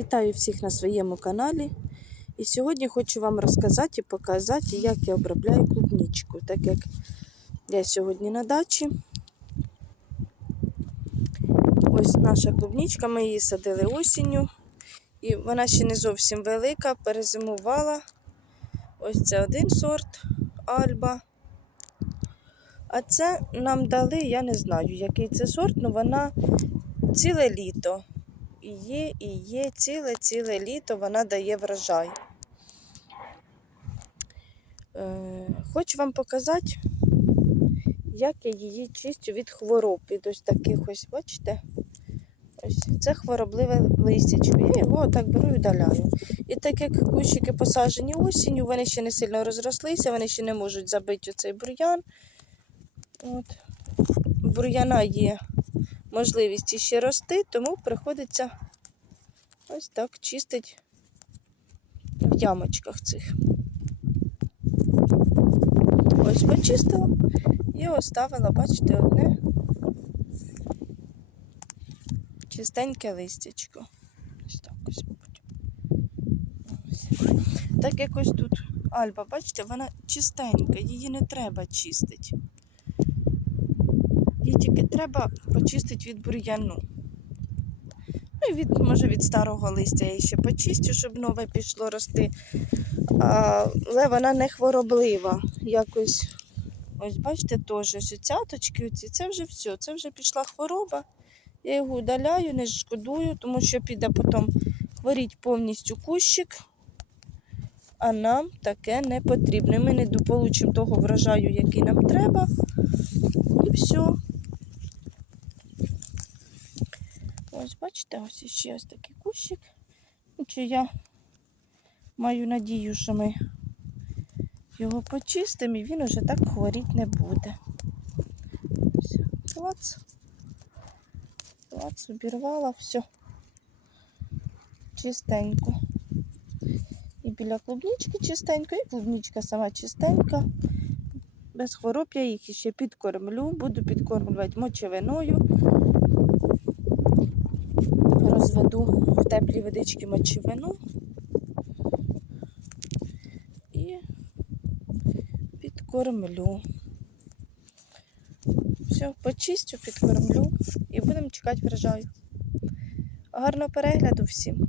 Вітаю всіх на своєму каналі. І сьогодні хочу вам розказати і показати, як я обробляю клубничку. Так як я сьогодні на дачі. Ось наша клубничка, ми її садили осінню. І вона ще не зовсім велика, перезимувала. Ось це один сорт Альба. А це нам дали, я не знаю, який це сорт, але вона ціле літо. І є, і є ціле-ціле літо вона дає врожай. Е, хочу вам показати, як я її чистю від хвороб. Від ось таких ось, бачите? Ось це хворобливе листячко. Я його так беру і удаляю. І так як кущики посаджені осінню, вони ще не сильно розрослися, вони ще не можуть забити оцей бур'ян. От. Бур'яна є можливість іще рости, тому приходиться ось так чистити в ямочках цих. Ось почистила і оставила, бачите, одне чистеньке листячко. Ось так ось. ось. Так як ось тут Альба, бачите, вона чистенька, її не треба чистити. Їй тільки треба почистити від бур'яну. Ну і від, може від старого листя я її ще почистю, щоб нове пішло рости. А, але вона не хвороблива. Якось, ось бачите, теж ось цяточки, оці, це вже все, це вже пішла хвороба. Я його удаляю, не шкодую, тому що піде потім хворіть повністю кущик. А нам таке не потрібно. Ми не получимо того врожаю, який нам треба. І все. Ось, бачите, ось ще ось такий кущик. Чи я маю надію, що ми його почистимо і він уже так хворіти не буде. Ось, клац. Клац, обірвала, все. Чистенько. І біля клубнички чистенько, і клубничка сама чистенька. Без хвороб я їх ще підкормлю, буду підкормлювати мочевиною. Розведу в теплі водички мочевину і підкормлю. Все, почистю, підкормлю і будемо чекати врожаю. Гарного перегляду всім!